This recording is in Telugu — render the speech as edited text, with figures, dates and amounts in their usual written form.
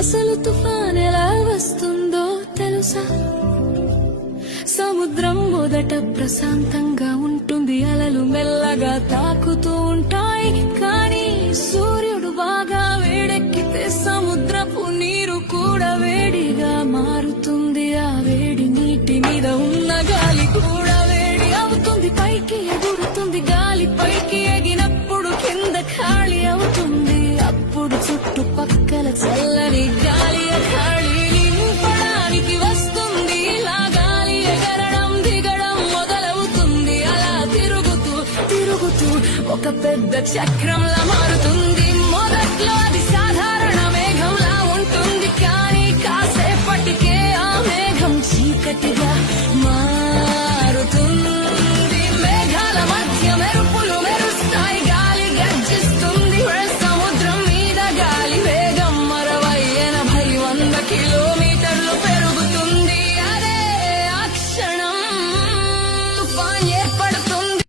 అసలు తుఫాన్ ఎలా వస్తుందో తెలుసా? సముద్రం మొదట ప్రశాంతంగా ఉంటుంది, అలలు మెల్లగా తాకుతూ ఉంటాయి. కానీ సూర్యుడు బాగా వేడెక్కితే సముద్రపు నీరు కూడా వేడిగా మారుతుంది. ఆ వేడి నీటి మీద ఉన్న గాలి కూడా వేడి అవుతుంది, పైకి ఎగురుతుంది. గాలి పైకి ఎగినప్పుడు కింద ఖాళీ అవుతుంది. అప్పుడు చుట్టుపక్కల చల్లని గాలి ఖాళీ నింపడానికి వస్తుంది. ఇలా గాలి ఎగరడం దిగడం మొదలవుతుంది. అలా తిరుగుతూ తిరుగుతూ ఒక పెద్ద చక్రంలా మారుతుంది. మొదట్లో అది సాధారణ మేఘంలా ఉంటుంది, కానీ కాసేపటికే ఆ మేఘం చీకటిగా మారుతుంది. మేఘాల మధ్య మెరుపులు మెరుస్తాయి, గాలి గర్జిస్తుంది. సముద్రం మీద గాలి వేగం 60-80-100 కిలో